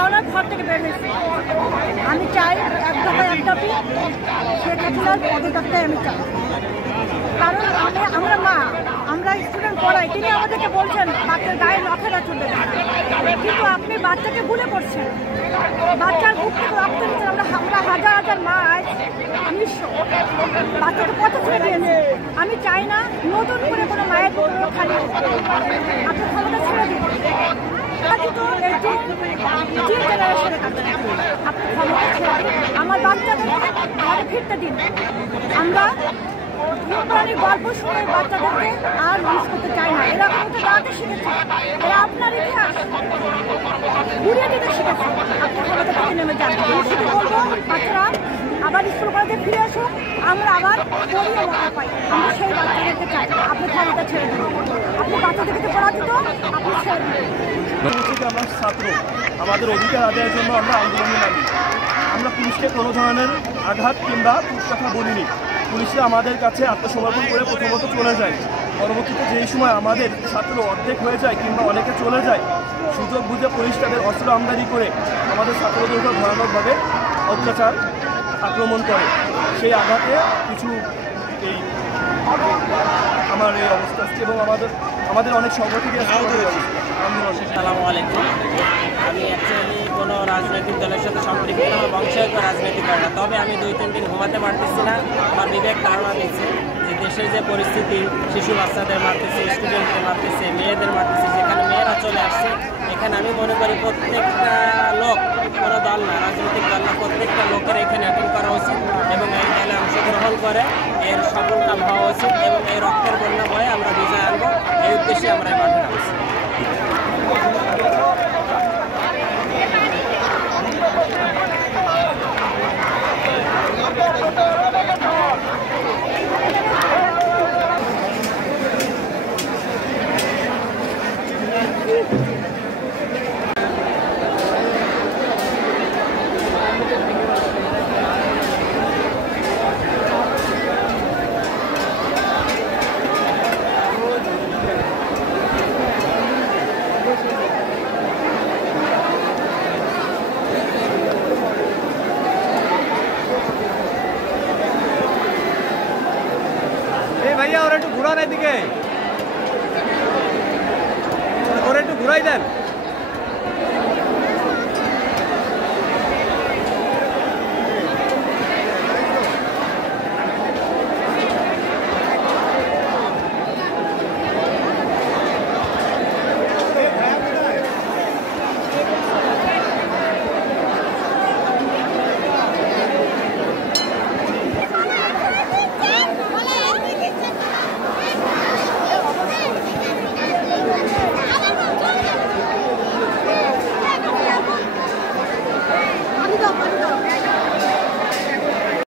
চাওয়ার ঘর থেকে বের হয়েছি। আমি চাই এক দফায় এক দাবি, শেখ হাসিনার পদত্যাগটাই আমি চাই। কারণ আমরা মা, আমরা স্টুডেন্ট পড়াই, তিনি আমাদেরকে বলছেন বাচ্চার গায়ে নখেরা চলবে না, কিন্তু আপনি বাচ্চাকে গুলে করছেন, বাচ্চার বুক থেকে রক্ত দিচ্ছেন। আমরা হাজার হাজার মা আজ নিঃস্ব, বাচ্চাকে পথে ছেড়ে দিয়েছে। আমি চাই না নতুন করে কোনো মায়ের বুকগুলো খালি, আপনি ক্ষমতা ছেড়ে দিন। আপনি ক্ষমতা ছেড়ে দিন, আমার বাচ্চাদেরকে আমাকে ফিরতে দিন। আমরা প্রাণীর গল্প শুনে বাচ্চাদেরকে আর মিস করতে চাই না। এরা কিন্তু দাঁড়াতে শিখেছে, এরা আপনার ইতিহাস ঘুরিয়ে দিতে শিখেছে। আপনি ক্ষমতা থেকে নেমে যান। আমি শুধু বলবো বাচ্চারা আবার স্কুল কলেজে ফিরে আসুক, আমরা আবার পড়িয়ে মজা পাই। আমরা সেই বাচ্চাদেরকে চাই। আপনি ক্ষমতা ছেড়ে দিন, আপনি বাচ্চাদেরকে পড়াচ্ছি তো আপনি ছেড়ে দিন। আমরা ছাত্র, আমাদের অধিকার আদায়ের জন্য আমরা আন্দোলনে নামি। আমরা পুলিশকে কোনো ধরনের আঘাত কিংবা কথা বলিনি। পুলিশরা আমাদের কাছে আত্মসমর্পণ করে প্রথমত চলে যায়। পরবর্তীতে যেই সময় আমাদের ছাত্র অর্ধেক হয়ে যায় কিংবা অনেকে চলে যায়, সুযোগ বুঝে পুলিশ তাদের অস্ত্র আমদানি করে আমাদের ছাত্রদের উপর ভয়ানকভাবে অত্যাচার আক্রমণ করে। সেই আঘাতে কিছু আমার এই অবস্থা এবং আমাদের অনেক সংগঠন আসসালামু আলাইকুম। আমি অ্যাকচুয়ালি কোনো রাজনৈতিক দলের সাথে সম্পৃক্ত না, বংশগত রাজনীতি করে না। তবে আমি 2-3 দিন ঘুমাতে পারতেছি না। আমার বিবেক ধারণা দিচ্ছে যে দেশের যে পরিস্থিতি, শিশু বাচ্চাদের মারতেছে, স্টুডেন্টদের মারতেছে, মেয়েদের মারতেছে, যেখানে মেয়েরা চলে আসছে, এখানে আমি মনে করি প্রত্যেকটা লোক, কোনো দল না, রাজনৈতিক দল না, প্রত্যেকটা লোকের এখানে অ্যাটেন্ড করা উচিত এবং এই দলে অংশগ্রহণ করে এর সফলকাম হওয়া উচিত এবং এই রক্তের বন্যা বয়ে আমরা বিজয় আনবো, এই উদ্দেশ্যে আমরা এই মাঠে নামছি। भैया और घुरा नहीं दिखे।